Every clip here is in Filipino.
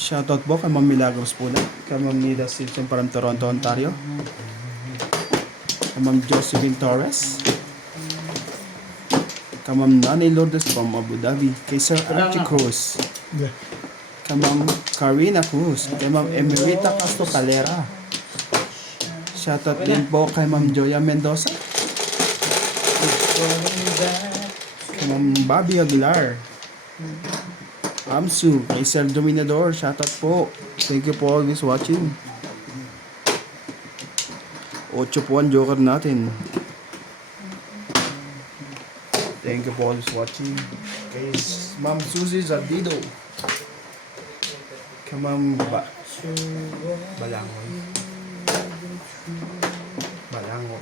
Shoutout po kay Ma'am Milagros po na. Kay Ma'am Nida Simpson from Toronto, Ontario. Kay Ma'am Josephine Torres. Kay Ma'am Nani Lourdes from Abu Dhabi. Kay Sir Archie Cruz. Yeah. Kay Ma'am Karina Cruz. Kay Ma'am Emerita Castro Calera. Shoutout din po kay Ma'am Joya Mendoza. Kay Ma'am Bobby Aguilar. Amsu, kay Sir Dominador, shoutout po. Thank you for always watching. 8 po ang joker natin. Thank you for always watching. Kay Ma'am Suzy Zardido. Kay Ma'am Balangoy. Balango.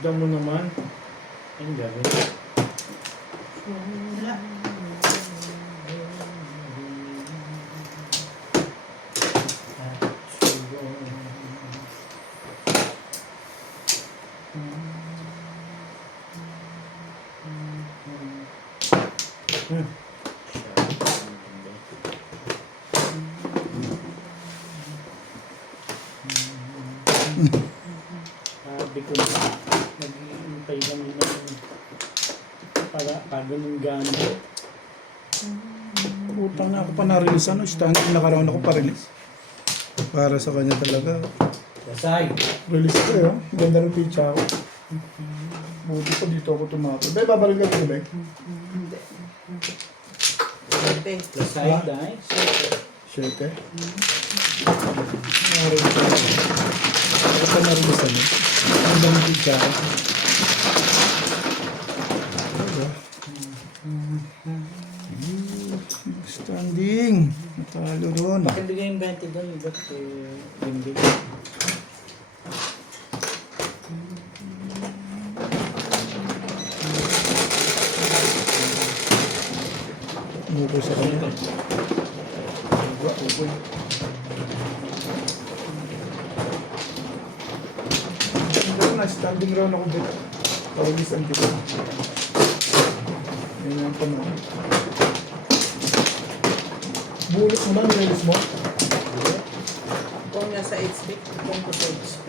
Ganda mo naman. Ang gabi. Sabi ko na, nag-iintay kami ng pagaling gamit. Utang na ako pa na-release ano, standing nakaraan ako pa-release. Para sa kanya talaga. Dasay. Release ko yun. Ganda ng pizza ako. Buti ko dito ako tumato. Bay, babalik ka dito, Bay. Dasay, dahil. 7. Na-release ako. Ako pa na-release ano. Ganda ng pizza ako. Standing. Natalo ron. Bakit bigay yung 20 doon? Ba't hindi? Umupo sa kanya. Hanggang na, standing round ako dito. Pag-isan dito. Yan yung panahon. Bulos mo na, nilalis mo? Kung nasa HB, kung ko sa HB.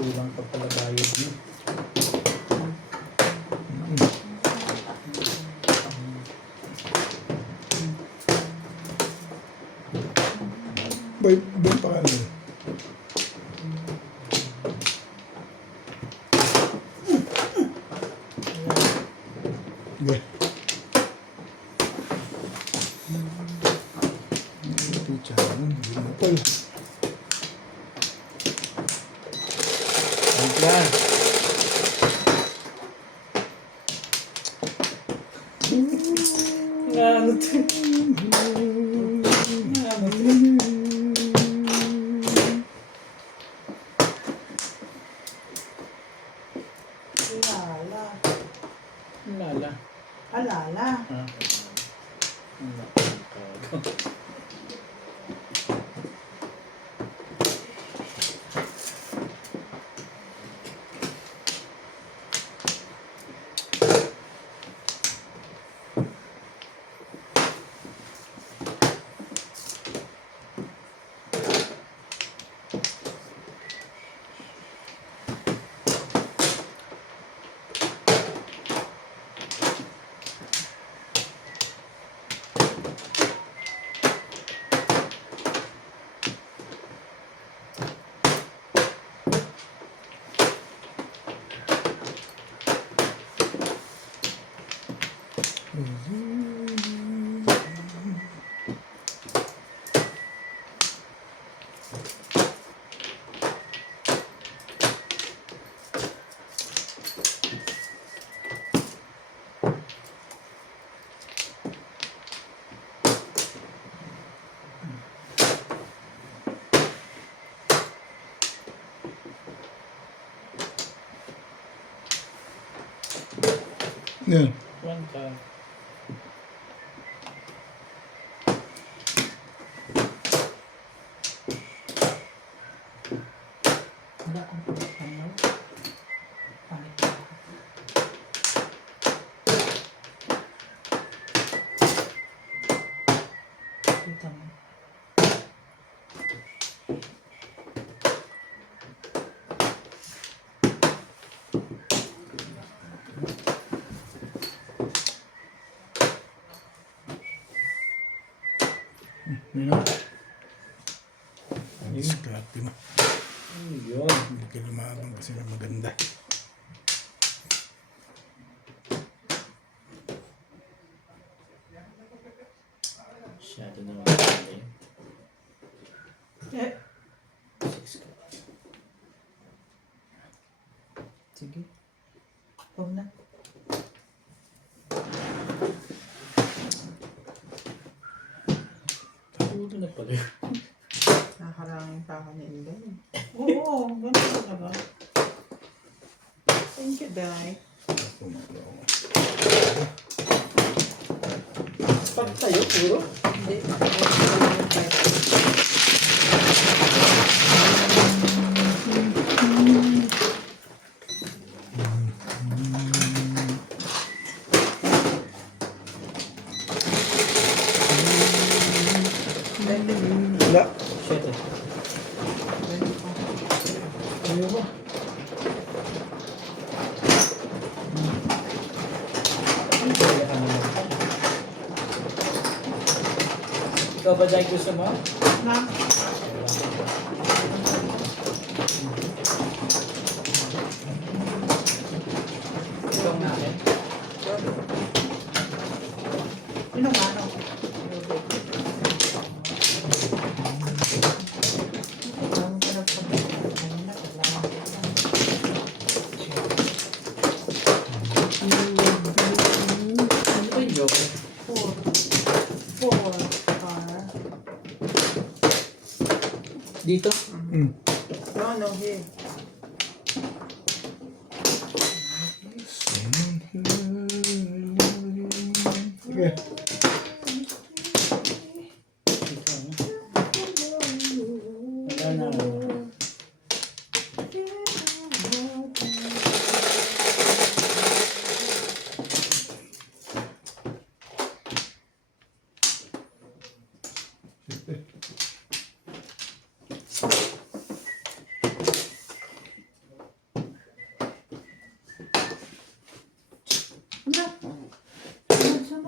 Kulang pa pala bayad niyo. Bay pa ano? Bay. Pizza. Apple. Yan. Ano to? Ano to? Alala. Lala. Alala. Ah. Yan. One ka. Wala akong pagkakamal. Panik na ako. Kita mo. Yan. Diskarte mo. Yun. Hindi ka lumabang kasi na maganda. Masyado na maganda yun. Eh, Six ka. sige. Huwag na. Puro na pala yun. Nakakarangin pa ako ni Inday. Oo, ganun talaga. Thank you, Day. Pag tayo, puro. Hindi. Wala. Shit eh. Ayaw mo. Kaya ka naman. Ikaw ba dahil gusto mo? Na? Ikaw na akin. Sino nga, no? Ang pinagpapalala kanina, kailangan ko lang. Ano ba yung joke? Four are... Dito? Mm. No, here. Sige. Dito ano? Wala na ako.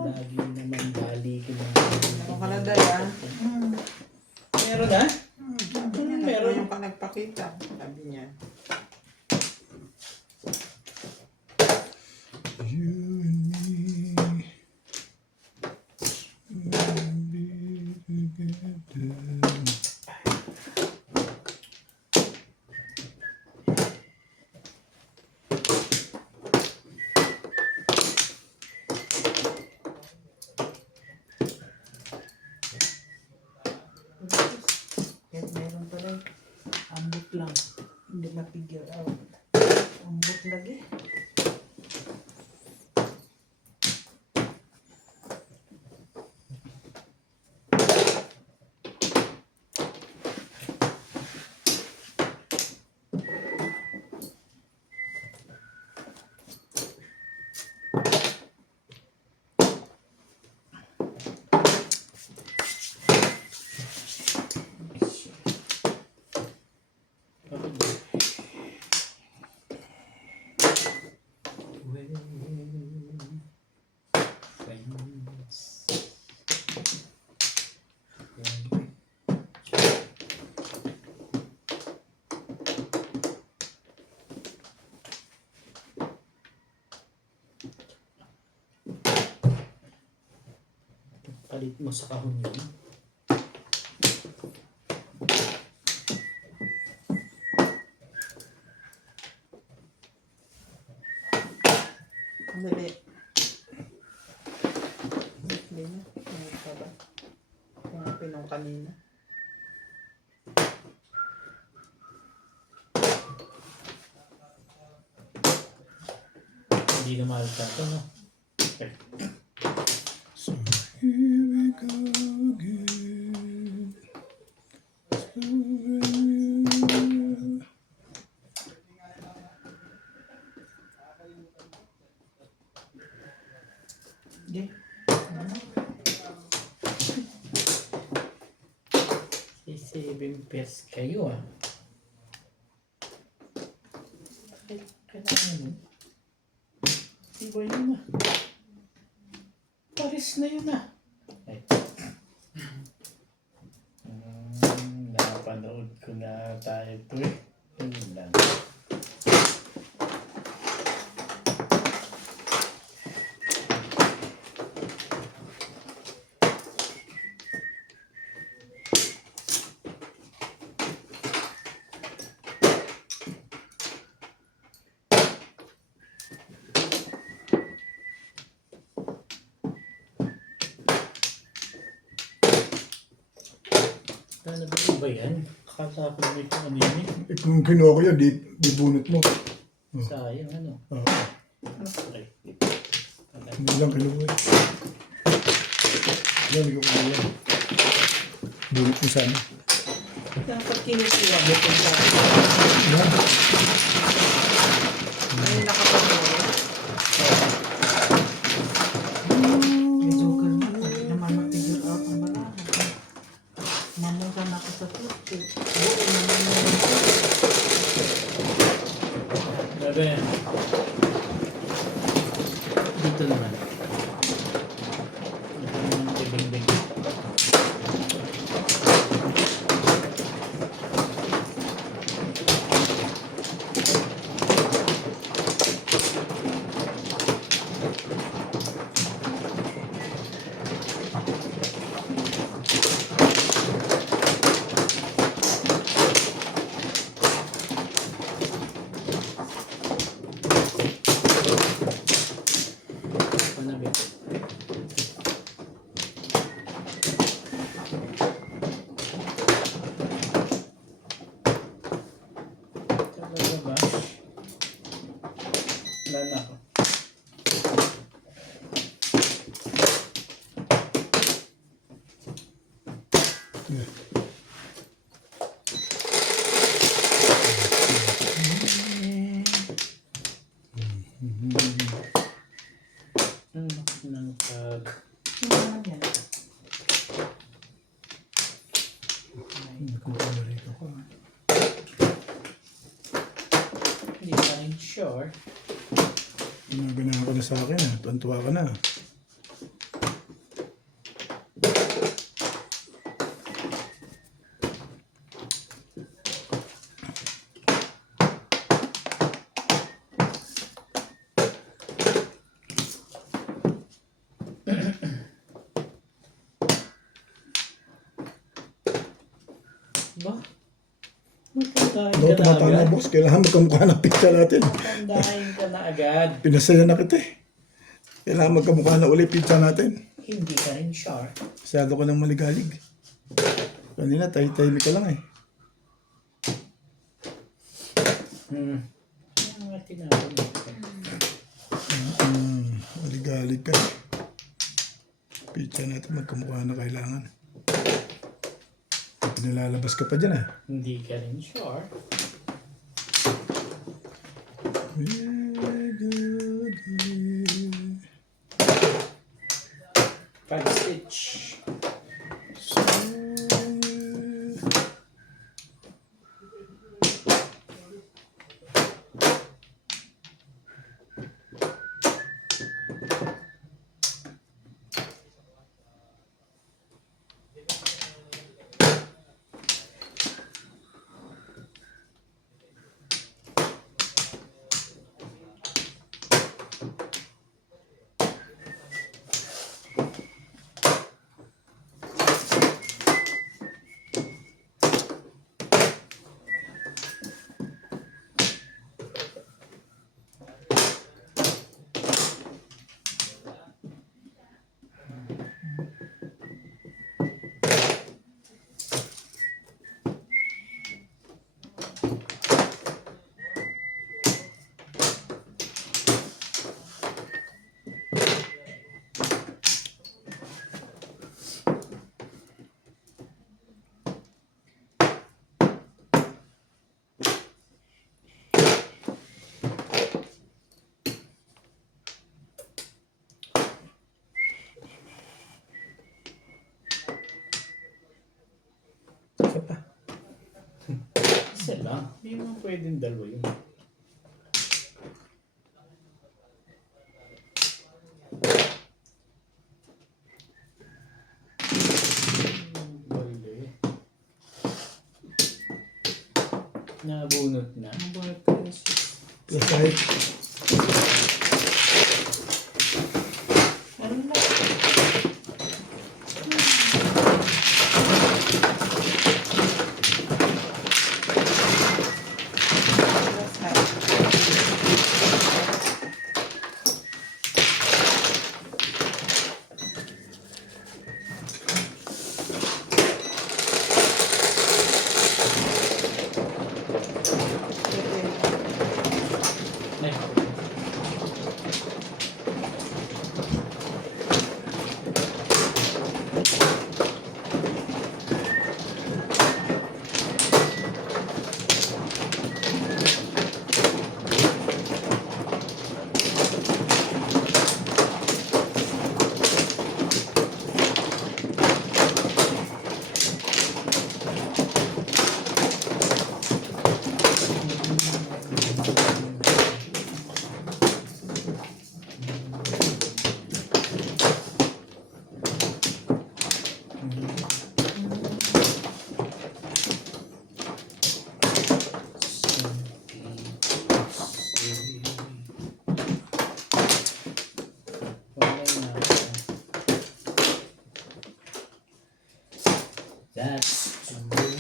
Lagi naman bali ko na. Meron ka na dala. Meron na? Meron. Meron. Yung ka nagpakita. Sabi niya. You and me. We'll be together. ma-figure out. Ambot lagi. Palit mo sa kahon yun. Dali. Hindi na. Ano pa ba? Hanapin nung kanina. Hindi na mahal ka ito, no? So here we go again. Hindi. 7 pairs kayo, ah. Kailangan mo. Iba yun, ah. Paris na yun, ah. Ay. Napanood ko na tayo ito, eh. Yun lang. Ano ba yan? Akala ko may kung ano yun, eh. Kung kinuha ko yan, di bunot mo. Sayang, ano. Oo. Ay, Hindi lang kinuha. Yan, hindi ko kinuha. Bunot mo sana. Dapat kinukuha mo kung saan. Yan. Ay, nakapagmura. May joker na. Hindi naman ma-figure out ang baraha. Mamungkan ako sa puti. Oo, naman naman. Bebe. Dito naman. Ito naman bibing-bing. Ano ba? Talaga ba? Wala na ako. Yeah. Ng pag... Ano naman yan? Nagkukularito ko. Hindi pa rin sure. Ginawa ka na sa akin. Tuwan-tuwa ka na. Ba? Magkandahin No, ka na tumatama agad. boss. Kailangan magkamukha ng picture natin. Magkandahin ka na agad. Pinasaya na kita eh. Kailangan magkamukha na ulit pizza natin. Hindi ka rin sure. Masyado ko nang maligalig. Kanina, tayo-tahimik ka lang eh. Yung mga tinapon. Maligalig ka. Picture natin magkamukha na kailangan. Pinalalabas ka pa dyan ah. Hindi ka rin sure. Pag-stitch. Isa pa. Isa lang. Hindi mo pwedeng dalawa yun. Nabunot na. Nabunot ko yung Plus kahit ano na? Ay, that's the way.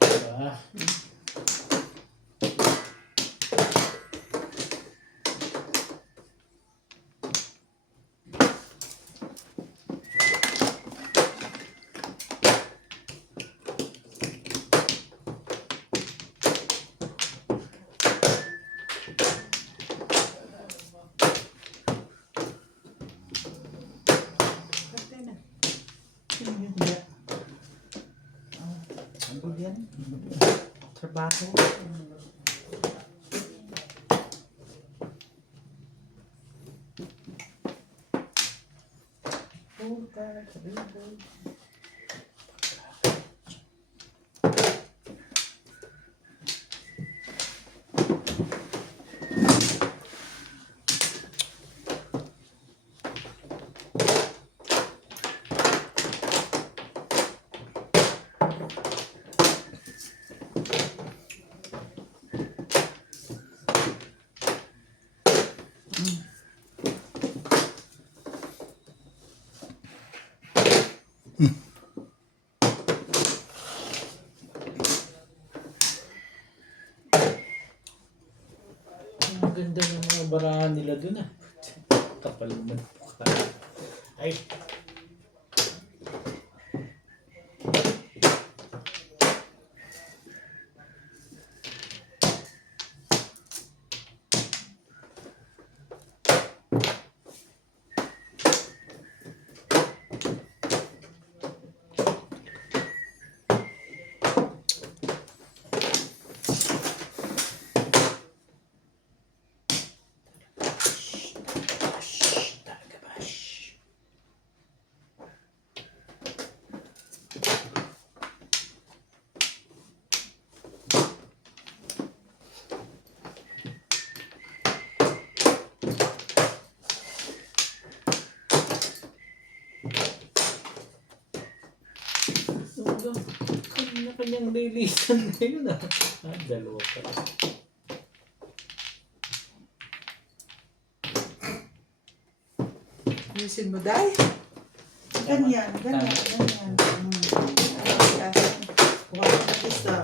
Diba? Ano yan? Trabaho. ganda ng mga barahan nila dun ah. Kapal naman po ka. Ay, tagabash. Kanya-kanyang lilisan na yun ah. Ah, dalawa pa. Ayusin mo, Day. Ganyan, ganyan, ganyan. Kuha ka na isa.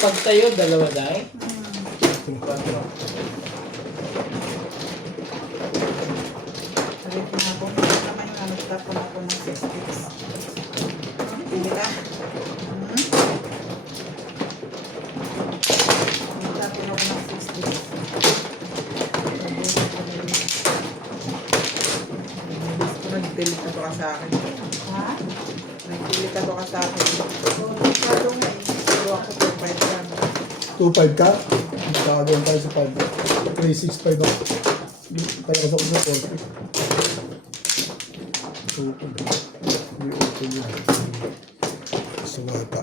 Pag tayo, dalawa dahil. Sabi ko na ako, naman yung nagtapon ako ng 6 sticks. Pili ka. Nagtapon ako ng 6 sticks. Nagpilit na to ka sa akin. Ha? Nagpilit na to ka sa akin. So, nagpalo nga eh. Pero ako 2.5 lang. 2.5 ka? Magkakaroon tayo sa 5. 3.65 ako. Tayo ka sa ulo, 40. May auto yun. Sa wata.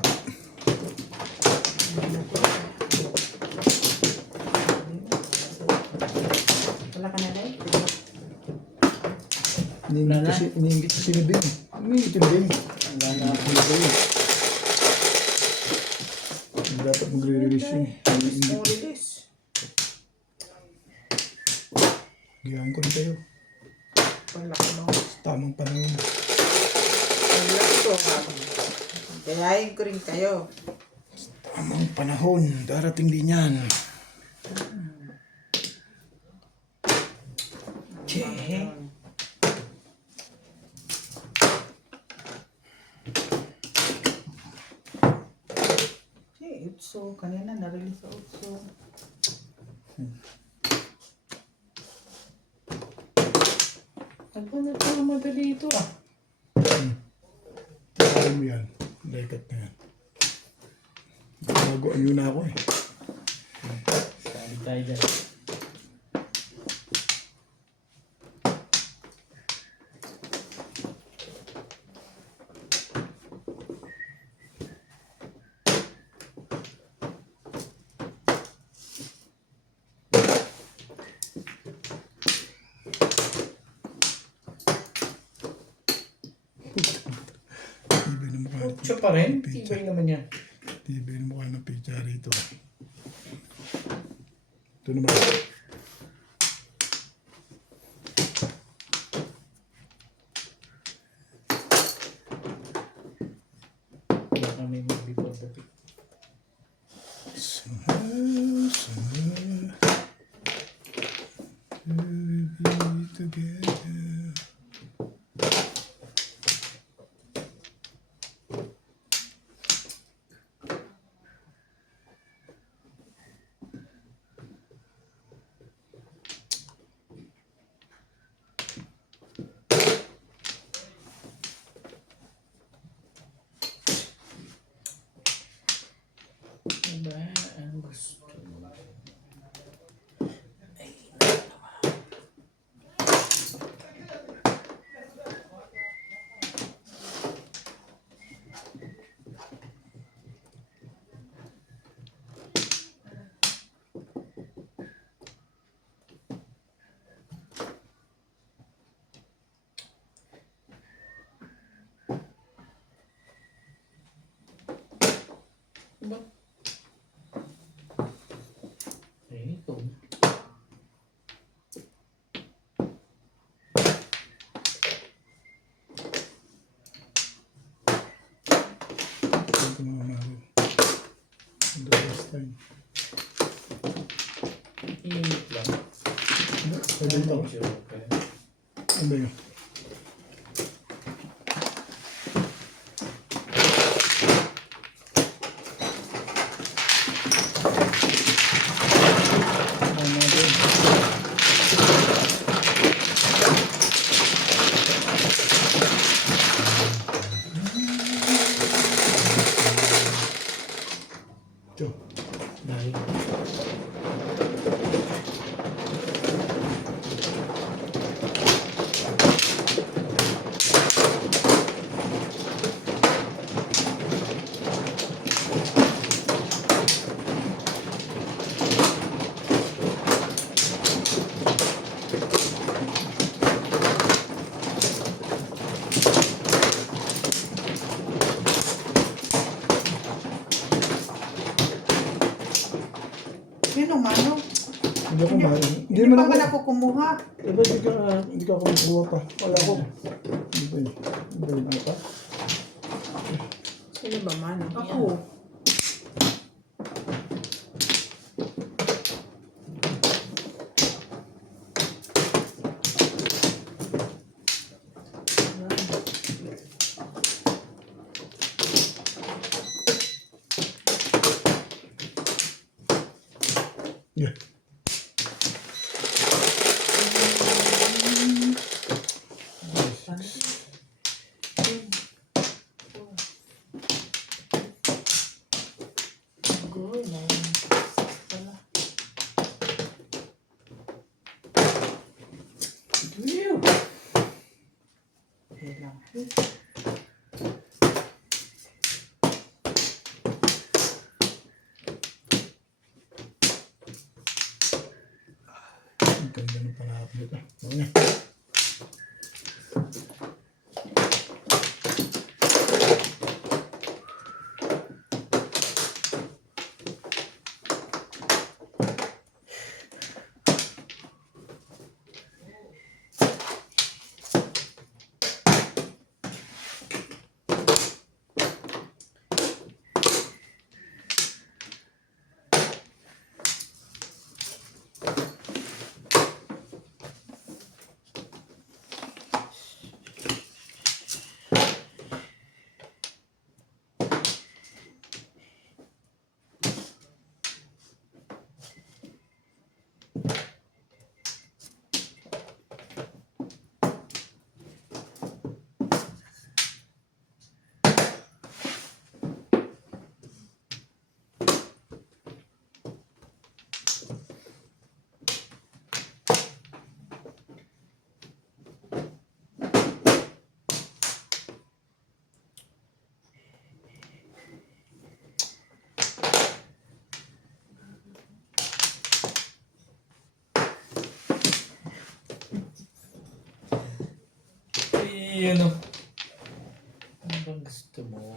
Wala ka na rin? Iniingit ko si Bing. Iniingit yung Bing. Wala na ako. Hindi dapat magre-release yun. Mo release. Giyaan ko rin kayo. Wala ko no. Tamang panahon. Wala ko. Gayahin ko rin kayo. Tamang panahon. Darating din yan. Che. Utso. Kanina na-release sa Utso. Ano na ito? Madali ito ah. Kaya mo yan. Laikat na yan. Bago ayun na ako eh. Sali tayo dyan. Tibay na mukha. Utso pa rin. Tibay naman yan. Tibay na mukha ng pizza rito. Ito naman. Kaya kami mag-before the pick. Together. Ba? Eh, ito. Ito mga namin. The first time. Init lang. Hindi, pwede ito. Sure, okay. Ano ba yun? Ano ba yun? Ito. Dahil. Yun o, Mano. Hindi ako mahal. Hindi Hindi naman pa ako. man ako kumuha. Diba, hindi ka ako magkuha pa. Wala ko. Hindi ba yun? Hindi ba yun ata? Sino ba man? Ako. Yeah. Goy, na pala. Ew! Kailang. Ang ganda ng pangarap nito. Okay. Iyan o. Ano bang gusto mo?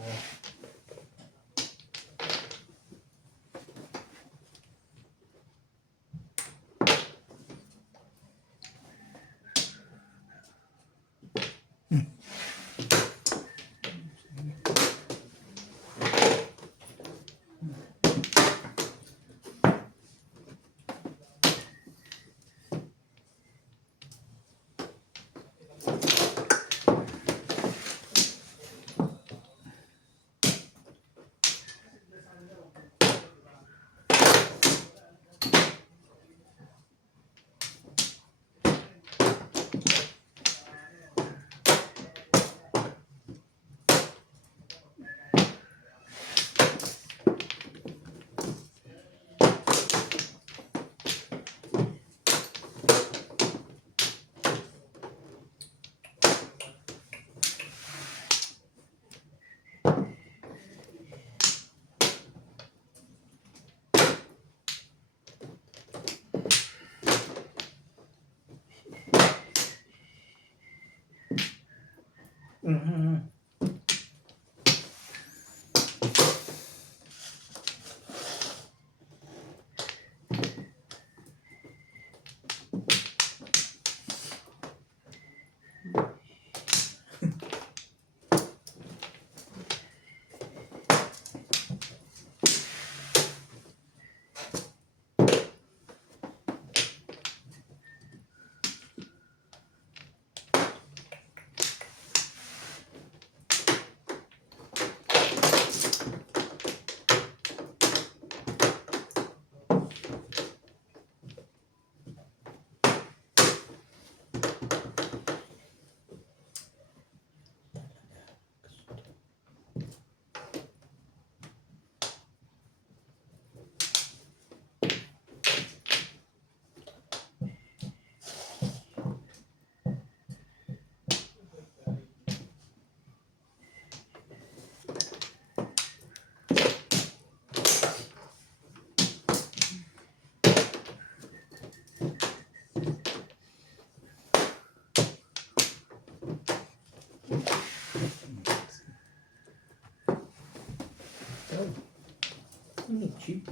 Ano, cheap?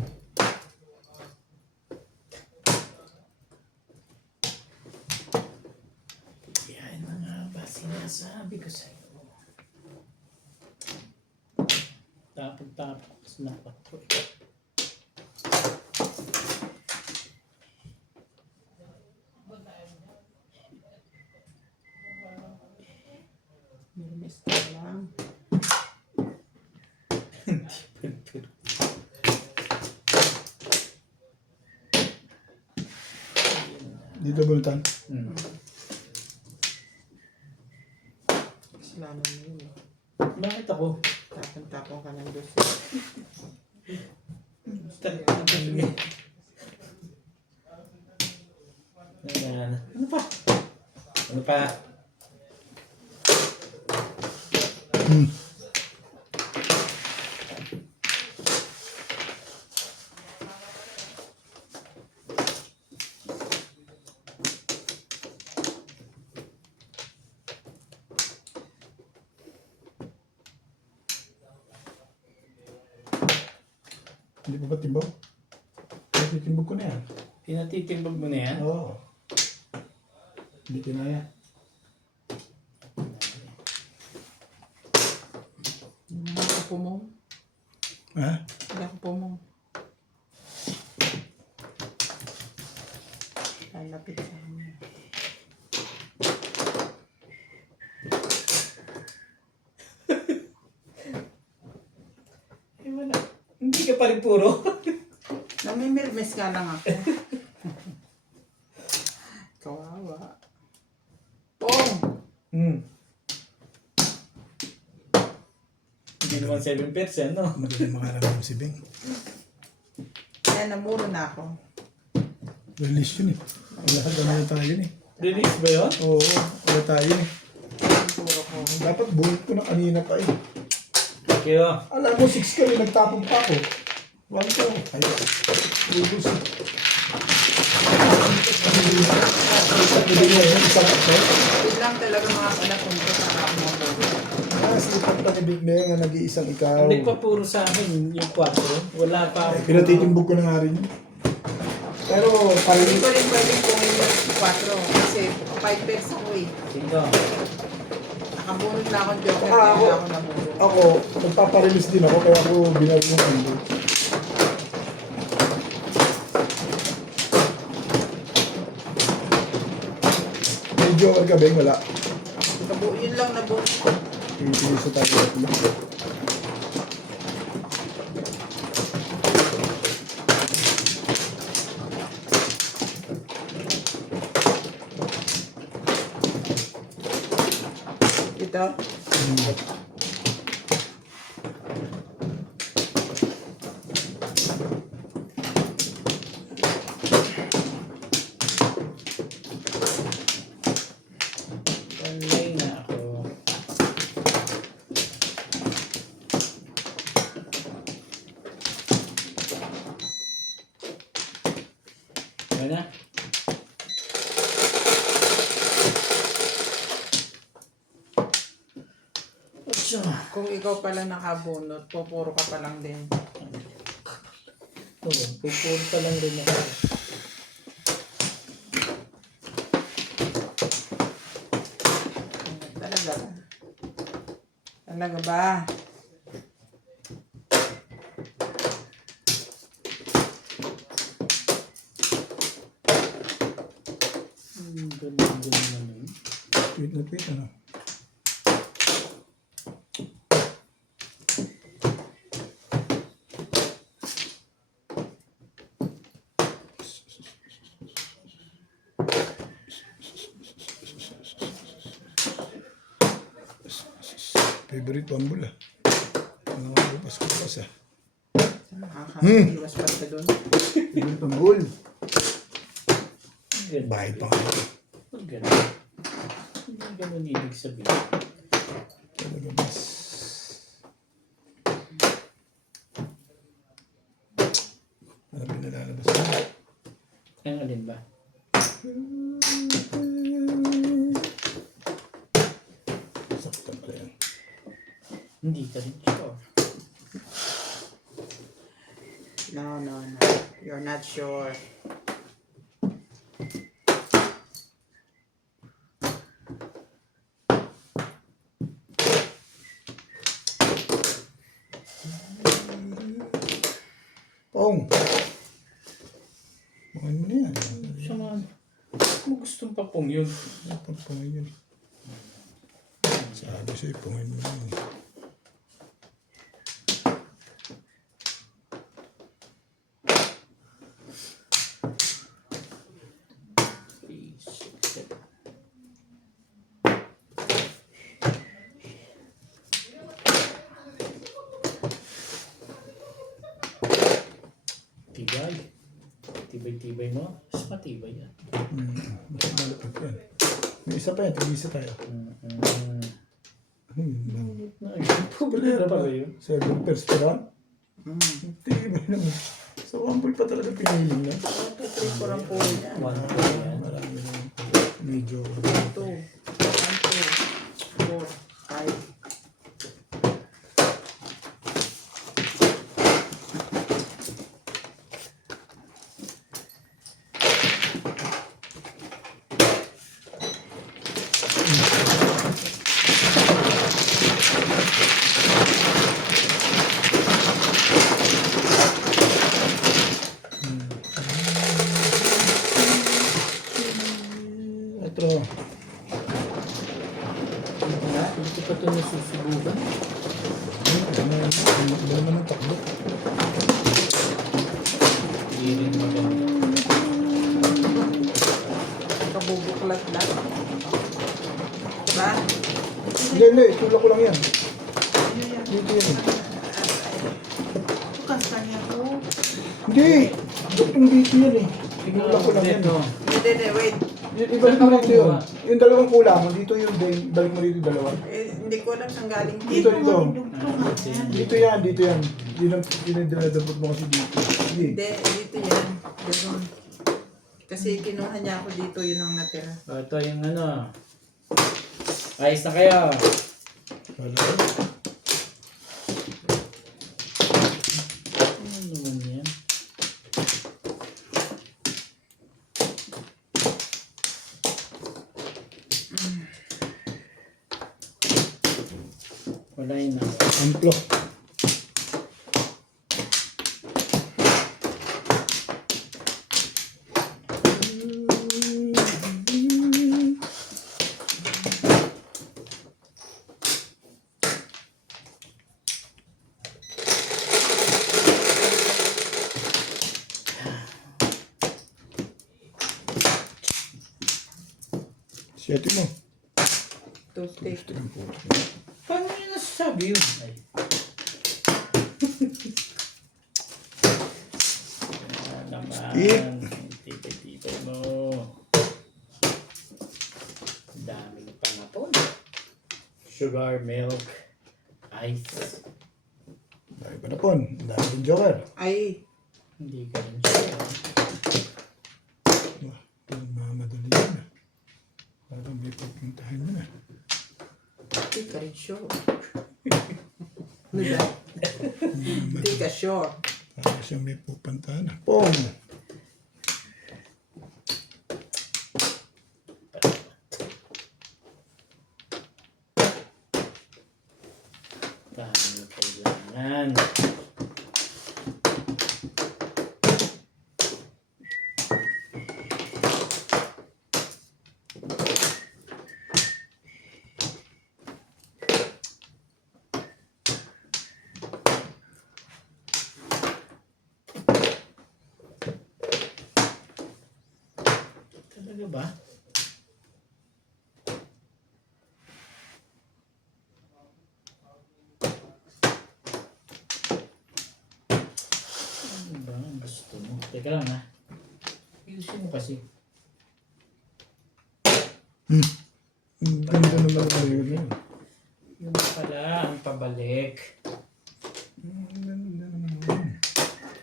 Yan na nga ba sinasabi ko sa'yo. Tapos na 4 eh. Nilinis ka lang. Dito bultan. Hmm. Kasalanan mo yun. Bakit ako? Tapon-tapon ka ng gusto. Ano pa? Ano pa? Hindi pa ba timbang? Titimbog ko na yan. Pinatitimbag mo na yan? Oo. Hindi kinaya. Hindi ako pumong. Ha? Hindi ako pumong. Lalapit sa amin. Eh wala. Hindi ka pa rin puro. Namimirmes ka lang ako. Kawawa. Pong! Hindi naman 7%, no? Madaling makaramdam si Bing. Kaya namuro na ako. Release yun eh. Wala tayo yun eh. Release ba yun? Oo, wala tayo yun eh. Namuro ko. Dapat bulit ko na kanina pa eh. Kaya, Alam mo, 6 ka rin, nagtapong pa ako. 1 ka. Ay, lubos. Biglang talaga mga palapunto sa ako mamuro. Sipat pa ni Big Bang na nag-iisang ikaw. hindi pa puro sa akin yung 4. Wala pa ako. Pinatitimbog ko na nga rin yun. Pero, Hindi parang ko rin pwedeng pungin yung 4 kasi 5 pairs ako eh. Sino? Nakabunod na akong joker Ah, kaya ako. ako namuro. ako, magpaparelease din ako kaya ako binawag ng mundo. May joker ka, Beng? Wala. Yun lang nabuo. Pinipilis sa tayo. Ito. Online na ako. Ano na? Ocho. Kung ikaw pala nakabunot, pupuro ka pa lang din. Oo, pupuro pa lang rin ako. Talaga. Talaga ba? Ganun naman. Tweet na tweet, ano? Favorite one ball ah. Ano nga bukas ko ah. Nakakaiwas pa ka doon. Favorite one ball. Ganun. Bahid pa nga. Ganun. Hindi ganun ibig sabihin. Talaga mas. Ano pinalalabas ko? Ang alin ba? Sakto. Hindi ka rin sure. No. You're not sure. Pong. Pongin mo na yan. Siya man. Kung gustong papong yun. Pongin yun. Sabi sa'yo, pongin mo na yan. 3, 6, 7. Tibay. Tibay-tibay mo. Mas matibay yan. Mas malapit yan. May isa pa yan, tig-isa tayo. Problema pala yun. 7 pairs pa lang? Hindi, may naman. Sa 1 pa talaga piniling na. 1, 2, 3, 4 ang pull niya. 1, 2, yan. Marami naman. Medyo. 2, 1, 2, 4, 5. Ito. Hindi pa ito nasusubukan. Iba naman ang takbo. Hindi rin maganda. Kabubuklat lang. Diba? Hindi. Tulak ko lang yan. Dito yan. Bukas kanya ko. Hindi! Yung dito yan eh. Tulak ko lang yan. Hindi, wait. Ibalik mo dito yun. Yung dalawang kulang. Dito yung balik mo dito yung dalawa. Hindi ko alam saan galing. Dito. Dito yan. Yun ang dinadabot mo kasi dito. Hindi. Hindi, dito yan. Ganun. Kasi kinuha niya ako dito, yun ang natira. Ito yung ano. Ayos na kayo. Wala ko. Ano naman yan? Wala yun na. Amplo. Siyete mo. Toothpick. Paano nyo nasasabi yun? Ay. Naman. Tipay-tipay mo. Daming pangaton. Sugar, milk, ice. Dahil pa na pon. Dahil yung joker. Ay, Hindi ka rin siya. Mamadali yun na. Parang may pagpuntahan mo na. hindi ka rin sure. Diba? Hindi ka sure. Parang siya may pupuntahan na. Pong! Paano kailangan? Talaga ba? Ano ba ang gusto mo? Teka lang ha. Ayusin mo kasi. Ganda naman ang mayroon yun. Yung pala ang pabalik.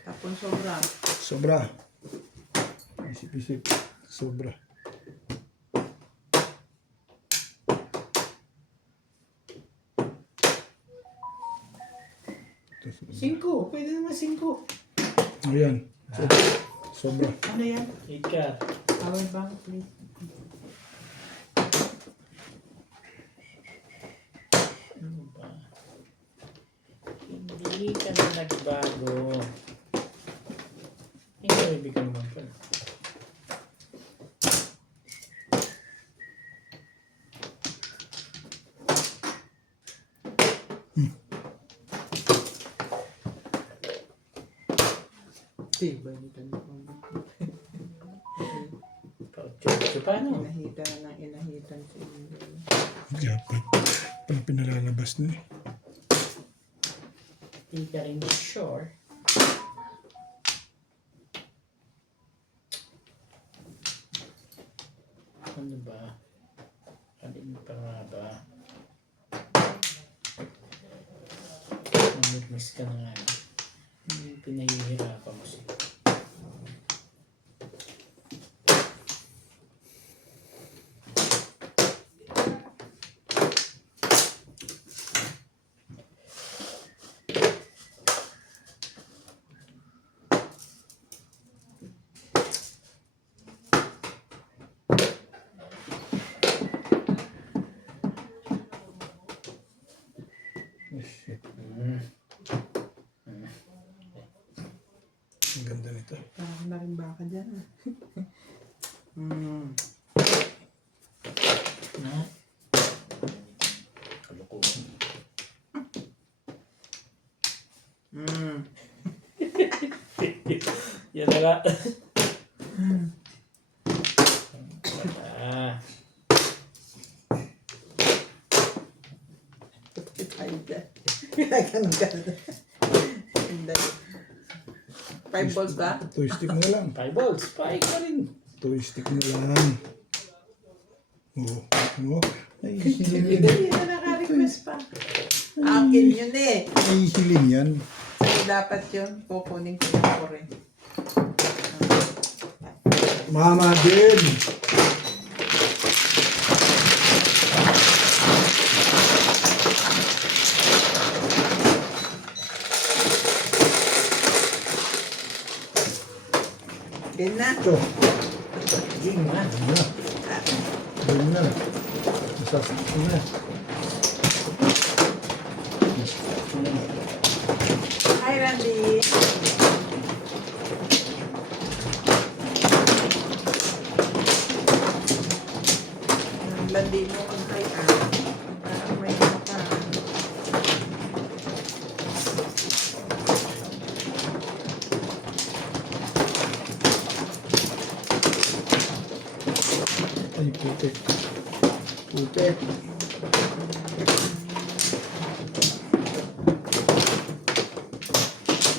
Tapon sobra. Sobra. Isip-isip. Sobra. 5. Pwede naman 5. Ayan. Sobra. Ano yan? 8 ka. Power bank, please. Ano ba? Hindi ka na nagbago. Hindi ka ibig naman pala. Diba, nito na po. Paucho paano? Inahitan ng inahitan si Inday. Dapat. Pag pinalalabas na eh. Hindi ka rin sure. Ano ba? Alin pa nga ba? Namimiss ka na nga. Pinahihirapan mo siya. Ang ganda nito. Parang na rin baka dyan ah. Na? Kalukuhan. Yan na nga. Ay, dyan. Pinaganggal. Inday. 5 balls ba? Toy stick mo na lang. 5 balls. 5 pa rin. Toy stick mo lang. Oo. Oo. Ay, hiling yan. Hindi na naka-request pa. Akin yun eh. Ay, hiling yan. Sa'yo dapat yun. Kukunin ko yung ko rin. Mama din. Din na. Ito. Yun nga. Yun na. Yun na. Masasakit na. Hi, Randy. Landi mo ang kay parang may ano pa. Ay, putik. Putik.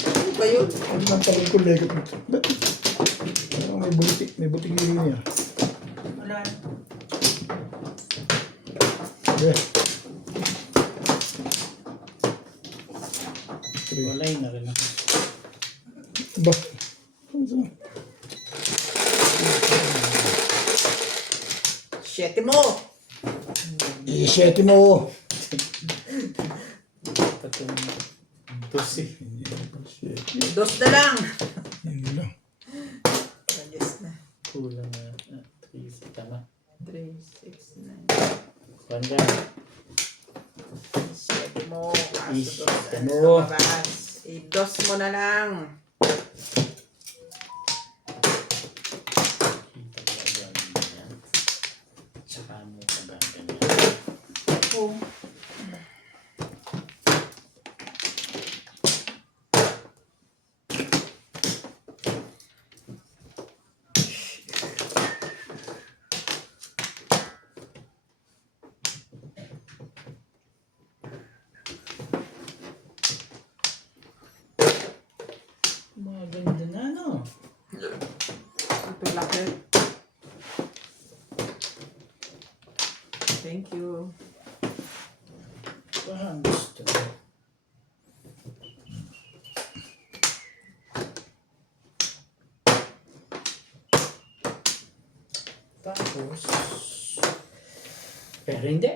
Ano ba yun? Ano lang pala yung kulay ko? Ba't? Parang may butik. May butik yung niya. Wala. Yeah. Walay na rin ako. Ba? Ano sa? Siyete mo! I-sete mo. Patong dosi. Dos na lang! Yun lang. Yes na. Kulang na. 3. Tama. 3, 6, 9. Banda. Siyete mo. Siyete Kaso mo. mabas. I-dos mo na lang. Kita ko ang gawin niya. Tsaka mo sa banda niya. Oh. Mga ganda na, no? Super laki. Thank you. Parang gusto ko. Tapos, pero hindi.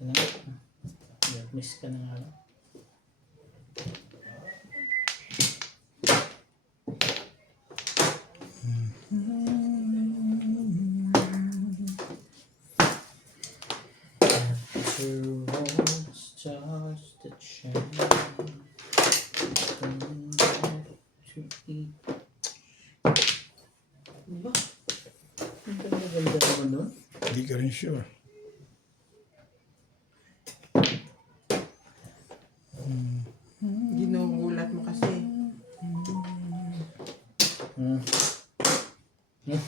Ano? Miss ka na nga lang. Two rolls, just a chance. Come back to eat. Diba? Ang ganda-ganda naman nun. Hindi ka rin sure. Ginugulat mo kasi. Hmm. Hmm.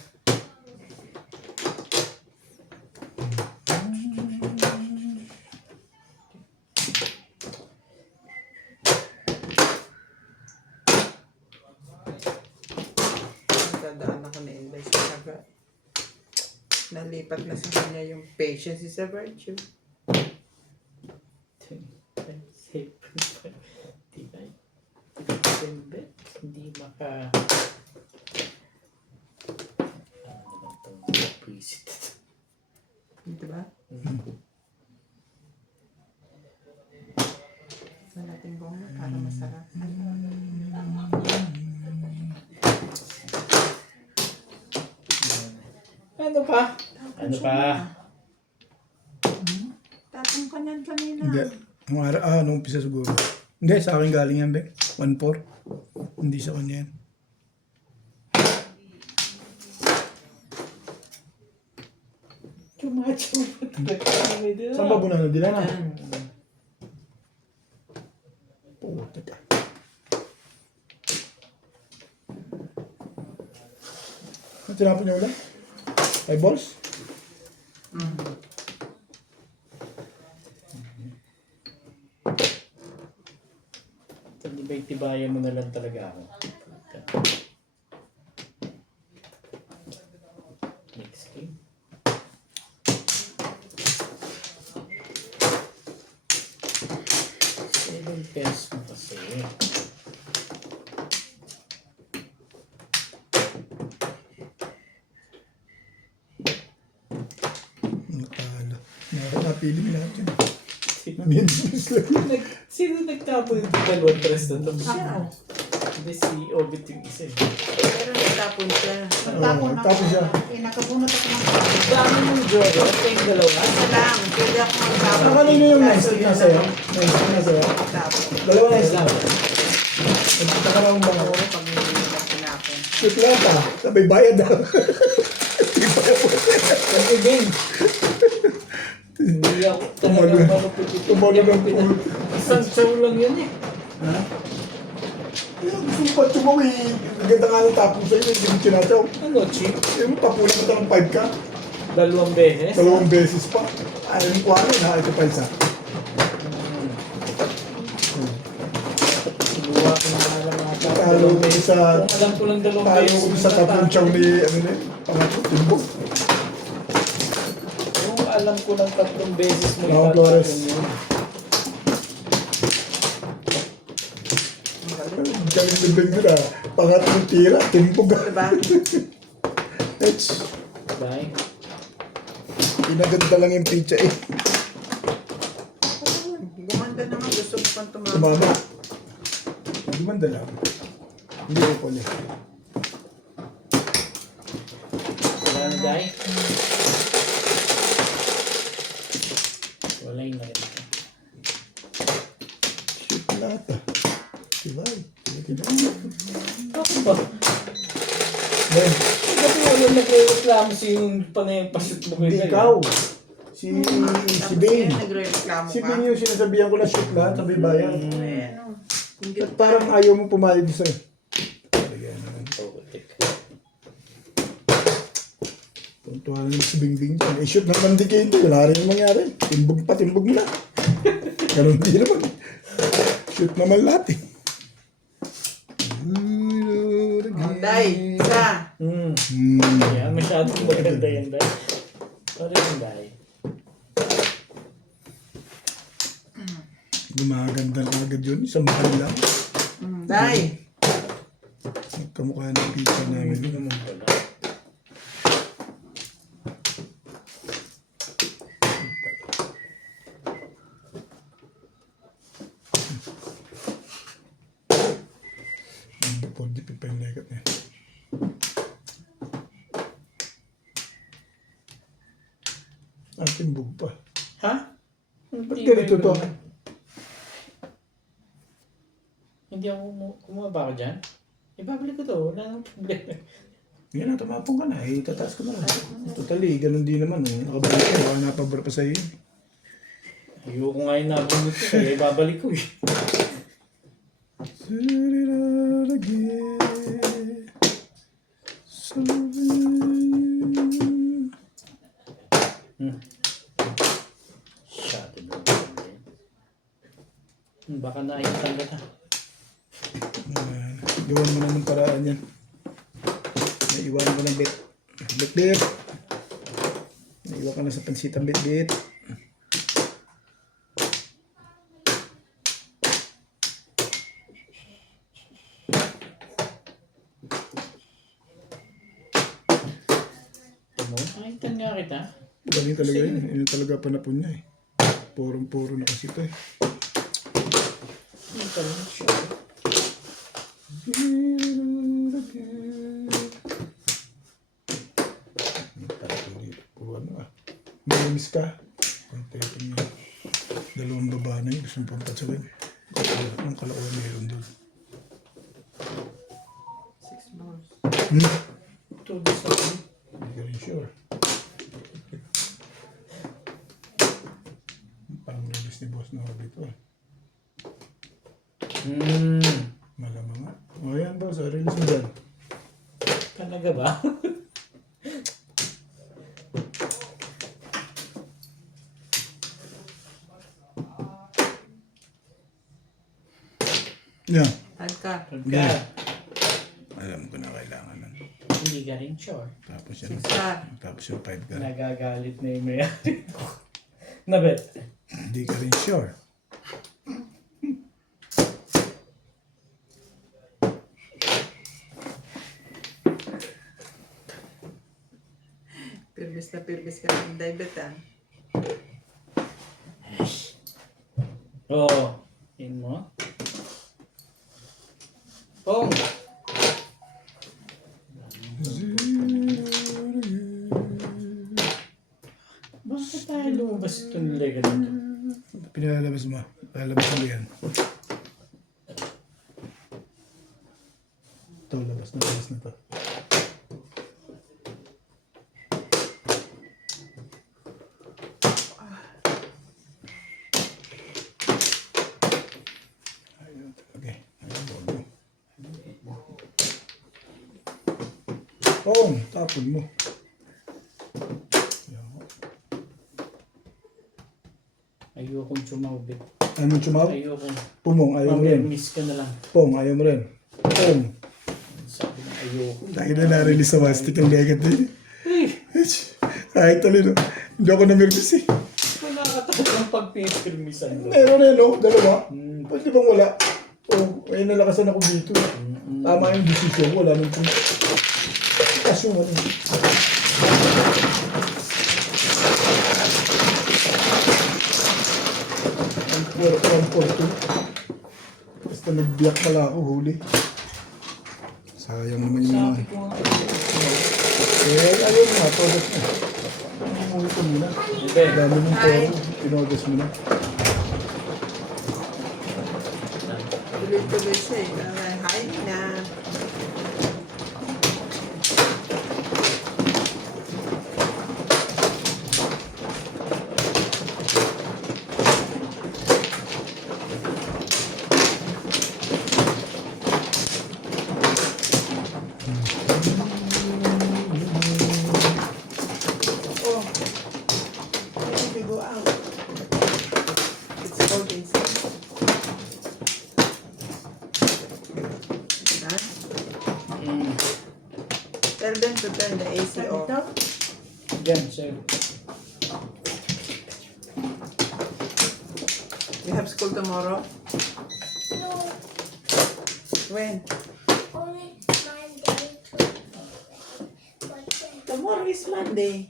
Dadaan ako na Inday sa Saga. Nalipat na sa kanya yung patience is a virtue. Safe. Hindi maka... Ano naman itong preset? Dito ba? Sa natin bunga para masarap. Ano pa? Ano pa? Tatong ka niyan kanina. Hindi. Nung araw, nung umpisa siguro. Hindi, sa akin galing yan, Bek. 1-4. Hindi sa kanya yan. Chumacho. Saan ba bunano? Dila na. Puta ka. Ano tinapon niya ulit? Eyeballs? Hindi ba itibayan mo na lang talaga ako? Next game. Seven pairs mo kasi. Nakala. Napili mo lahat yun. Naminis lang. Sino nagtapo yung dalawang tres doon? Siya. Hindi si Obit yung isa eh. Pero natapon siya. Oo, tapos siya. Nakabunot ako ng tao. Dami mong Jojo. Ito yung dalawa. Isa lang. Pwede ako magtapon. Ano kanino yung nice stick na sa'yo? Nice stick na sa'yo? Tapon. Dalawa nice stick. Nagpunta ka lang ba? Oo, pag hindi na tinapon. Shoot lahat ah. Sabay bayad ah. Kasi din. Hindi ako talaga marupipit. Tumalo ng pool. Isang show lang yun eh. Ha? Gusto mo pa tumawi. Maganda nga ng tapong sa'yo. Hindi mo tinasaw. Ano, cheap? Yung tapunan mo ng 5 ka. Dalawang beses. 2 beses pa. Ayaw mo kuha na. Ito pa isa. Sinuha ko na lang ata. Talo ko sa... Kung alam ko lang dalawang Talo beses. ko sa tatlong chow ni... Ano na yun? Pangatlo. Timbog. Kung alam ko lang 3 beses mo Mga Flores. yun. Kami nabing ko na. Pangatlong tira. Timbog. Diba? It's... Bye. Pinaganda lang yung pizza eh. Gumanda naman. Gusto mo pang tumama. Tumama. Gumanda lang. Hindi ko pala. Wala na, Jai? Wala yun na rin. Shoot lahat ah. Diba? Bakit ba? Ben, Bakit wala nagre-reklamo si yung panay pashoot mo hindi ganyan? ikaw. Si Bane. Nagre-reklamo Si ka. Bane yung sinasabihan ko na shoot lahat. Sabi bayan. Eh, ano? Hindi At parang ayaw mo pumayag sa'yo. Putik. Tuntuhan naman si Bingbing dyan. Eh, shoot naman di kayo ito. Wala rin mangyari. Timbog pa, timbog mo na. Ganun din naman. Shoot naman lahat eh. Day, isa. Yan, masyadong maganda yan, Day. Sorry yan, Day. Gumaganda na agad yun. Isang mahal lang. Day! Kamukha ng pizza namin. Hindi naman pala. Pwede pipelekat na yan. Timbog pa. Ha? Ba't ganito to? Hindi ako kumuha ba ako dyan? Ibabalik ko to. Wala nang problema. Yan na, tumapong ka na. Tataas ko na lang. Totally, ganun din naman. Nakabalik ka. Baka napabara pa sa'yo. Ayoko nga yung nabunod ko. Kaya ibabalik ko eh. Shut it down. Baka nakikita ka na. Gawan mo na ng paraan yan. Naiwan ko ng bit. Bit-bit. Naiwan ka na sa pansitang bit-bit. Nakikita nga kita. Galing talaga yun. Yun talaga panapon niya eh. Purong-puro na kasi ito eh. Hindi ka rin sure. Mayroon ka. Konteto niya. Dalawang baba na yun. Gusto mong pampatsawin. Ang kalauan mayroon doon. 6 balls. Tudo sa akin. Hindi ka rin sure. Parang release ni boss na ako dito eh. Malamang nga. O yan boss, release mo dyan. Talaga ba? Yan. Tag ka. Pagka Alam ko na kailangan nun. hindi ka rin sure. Tapos yan. 6 ka. Tapos yung 5 ka. Nagagalit na yung mayari ko. Nabet. Hindi ka rin sure. Pirbis ka ng divet ah. Oo. Yun mo. Pong! Bakit tayo lumabas itong lega dito? Pinalalabas mo. Lalabas mo yan. Ito, labas na to. Ayun, okay. Ayun, oh, tapon mo. Ayokong sumawbit. Ayaw mo chumaw? Ayokong. Pumong, ayaw mo rin. Miss ka na lang. Pong, ayaw mo rin. Pong. Sabi na ayoko. Tayo na na-release sa Wastik ang legat din. Kahit talino. Hindi ako namirvis eh. Wala ka talaga ng pagpipirmisan doon. Meron eh, no? Dalawa. Pwede bang wala? Oh, ay nalakasan ako dito. Tama yung decision ko. Wala nang kung... Kaso ano. Ang puerto. Basta nagbiyak pala ako, huli. Sayang naman yung mga... Sabi ko nga. Ayun nga, todas na. Umuwi ko muna. Ebe. Dami ng poro. Tinogas mo na. Tuloy-tuloy siya eh. Hi na. Oh, ready to go out. It's cold inside. Huh? Tell them to turn the AC off. Diyan, sir. You have school tomorrow? No, When? only Monday to Tomorrow is Monday.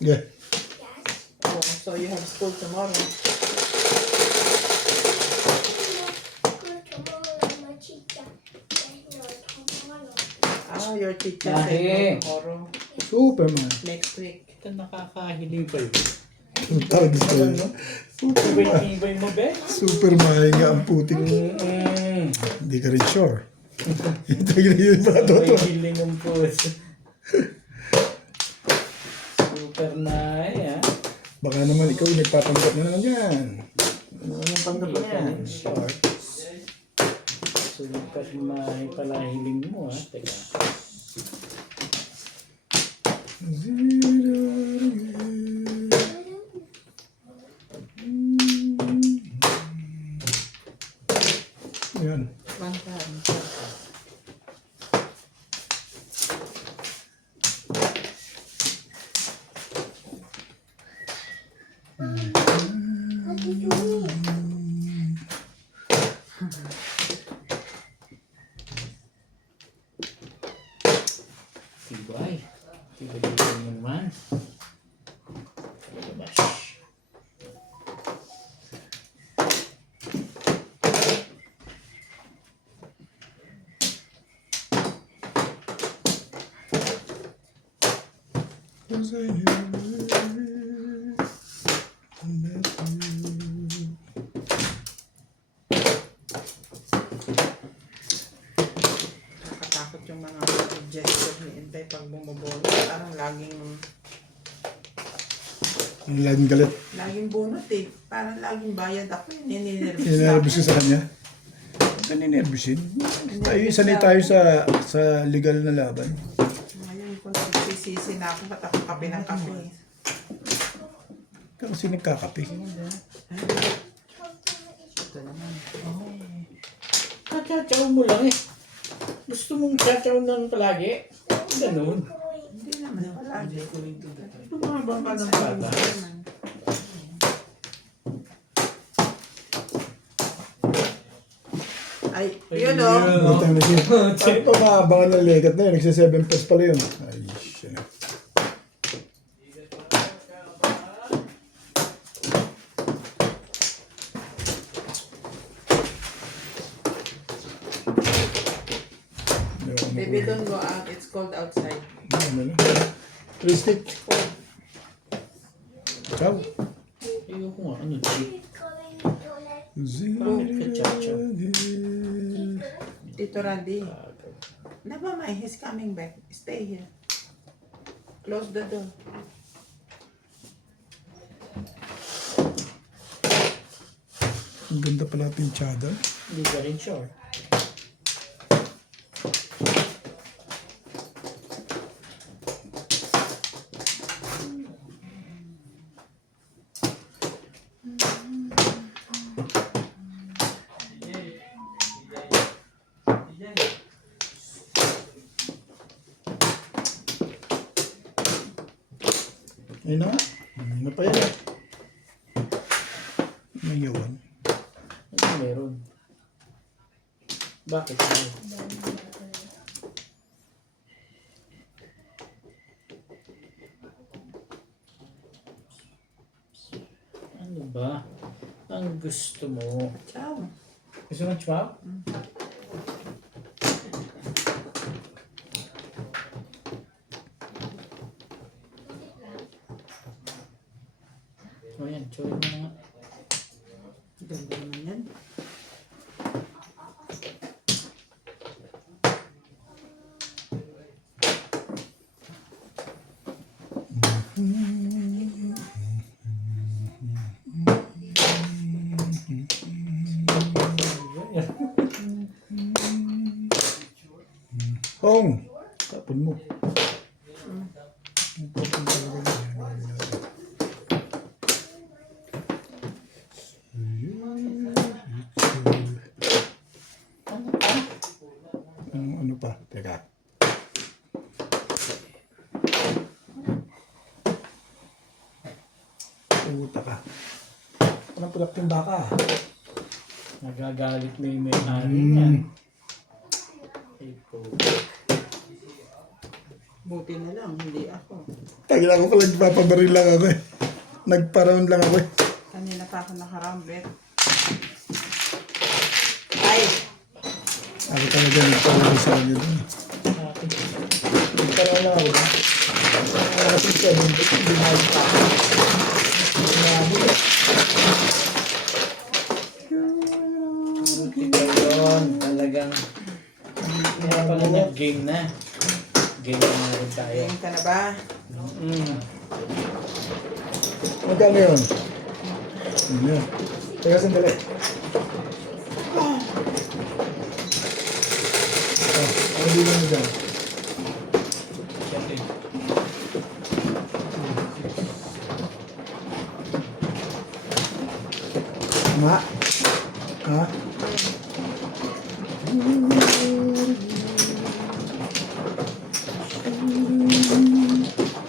Yeah. Yes. Oh, so you have school tomorrow. Good tomorrow, my teacher. No, tomorrow. Ah, your teacher Lahi. said no tomorrow. Superman. Next week. Ito nakakahiling pa yun. Ang tawag sa Ano? Ibay mo, be? Super mahinga ang putik. Hindi ka rin sure. Hintay na yun para May toto. hiling ang puso. Super na ah. Baka naman ikaw nagpapanggap na naman yan. Ano ang panggap na yan? Short. Super na pala hiling mo Teka. Yan. One time. What did you mean? Tibay. Tibay dito naman. Bash. Was I here? Nakatakot yung mga gesture ni Intay pag bumabolo. Parang Ang laging galit. laging bunot eh. Parang laging bayad ako eh. Ninervous na Ninervous ako. ka sa kanya. Huwag ka ninervusin. Sanay tayo sa legal na laban. Ngayon kung nagsisisi na ako, ba't ako kape ng kape? Ikaw kasi nagkakape. Ito naman. Kachachaw mo lang Gusto mong chachaw ng palagi? Ganun. Hindi naman palagi. Lumabang ka ng bata. Ay, yun o. Ano pa maabangan ng legat na yun? Nagsa 7 pesos pala yun. Ay, siya na. Baby, don't go out. It's cold outside. Ano na? Tristic. Ciao. Ayoko nga, ano chip? Going to Tito Randy. Never mind, he's coming back. Stay here. Close the door. Ang ganda pala pinchada. Hindi ka rin sure. Ayun na nga. Ayun na pa yan eh. May yawan. Ano meron? Bakit? Ano ba? Ang gusto mo? Ciao. Gusto mo chow? O yan, chow mo na nga. Ganda naman yan. Hong! Tapon mo. Ano pa? Teka. Puta ka. Parang product yung baka. Nagagalit na yung may-ari niyan. Ay po. Buti na lang, hindi ako. Tagil ako pala nagpapabaril lang ako eh. Nagpa-round lang ako eh. Kanina pa ako nakarambet. Ay! Ako talaga nagpa-round sa akin. Nagpa-round lang ako. Kasi 7, hindi na ako pa. Buti pa yun. Talagang kaya pala niya game na. Game na rin tayo. Game ka na ba? Magkano yun? Ano yun? Teka sandali. Ano bilhin mo dyan? Ma? Ha?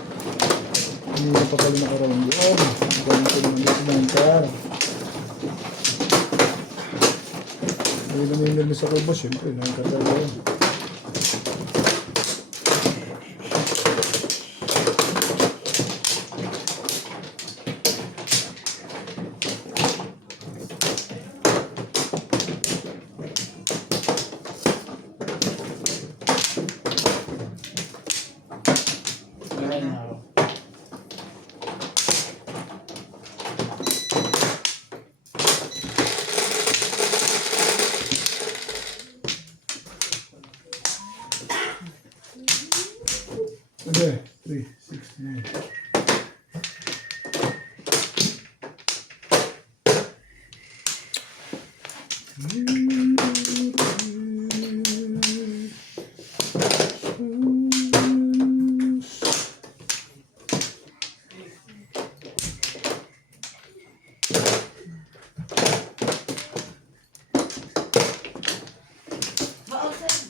Hindi na pa pala nakaroon yun. Galing ko naman yung bantar. Hindi na may nervous ako boss. Siyempre, nakakatawa yun. Kain na ako. Okay, 3, 6, 9.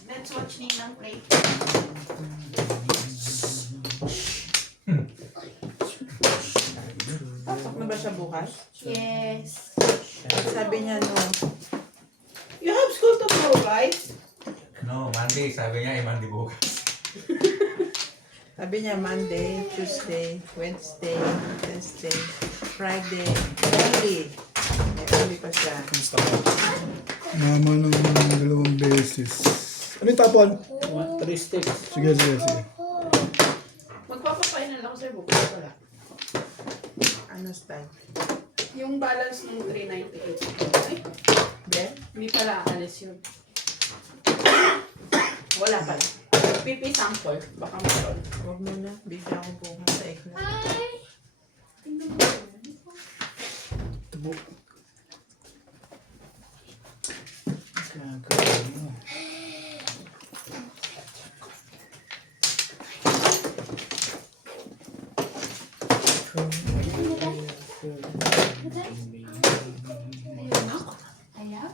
Let's watch Ninang play. Pasok na ba siya bukas? Yes. Sabi niya no. You have school tomorrow, right? No, Monday. Sabi niya, Monday bukas. Sabi niya Monday, Tuesday, Wednesday, Thursday, Friday, Monday. May pa siya. Mama ng dalawang beses. Ano yung tapon? 3 sticks. Sige, sige, sige. Magpapapainan ako sa'yo bukas wala. Ano style? Yung balance ng 398. Ay, Ben? hindi pala aalis yun. Wala pala. PP sample. Baka meron. Huwag mo na. Bigyan ako bukas sa ekla. Hi. Tubo. Gagawin mo. Ayan.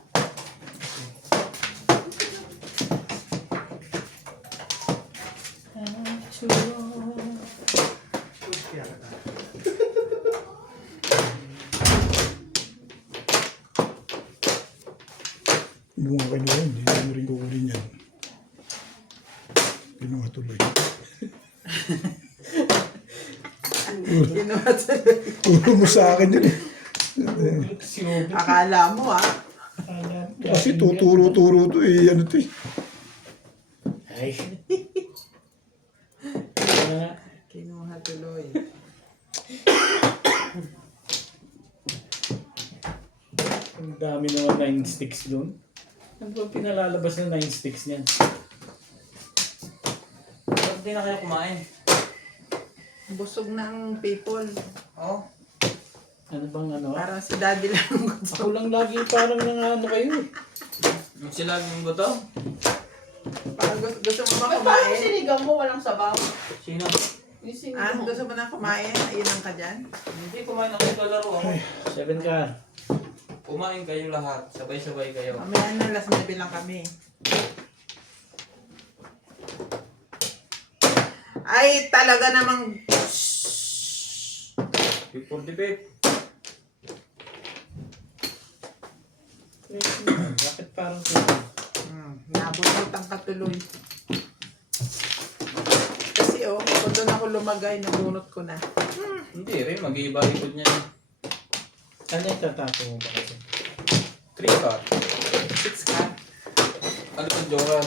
Bunga kayo yun. Hindi mo rin kukunin yan. Ginawa tuloy. Ginawa tuloy. Puro mo sa akin yun eh. Si Obi. Akala mo ah. Kasi tuturo-turo to eh. Ano to eh. Ay. Kaya, Kinuha tuloy. ang dami naman 9 sticks doon. Ano ba pinalalabas ng 9 sticks niyan? Ba't di na kayo kumain? Busog na ang people. Oh, Ano bang ano? Parang si daddy lang ang gusto. Ako lang lagi parang nang ano kayo eh. yung sila yung buto? Parang gusto mo ba Ba't parang kumain? sinigang mo walang sabaw? Sino? Yung Ah, sinigang mo. gusto mo na kumain? Ayun ka dyan? Hindi kumain ako sa laro ako. 7 ka. Kumain kayong lahat. Sabay-sabay kayo. Mamaya na, last na bilang kami. Ay, talaga namang... Before the babe. Bakit parang sila? Nabunutan ka tuloy. Kasi kung doon ako lumagay, nabunot ko na. Hindi rin, mag-iiba ikot niya. Ano yung tatapo mo ba kasi? 3 cut. 6 ka? Ano yung Joran?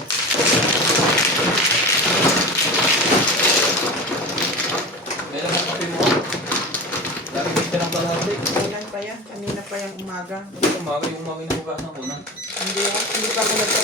Meron ang kape mo. Lagi dito ng kalahati. Kailan pa yan? Kanina pa yung umaga. Umaga yung umaga na bukas ng kuna. Hindi pa ako nag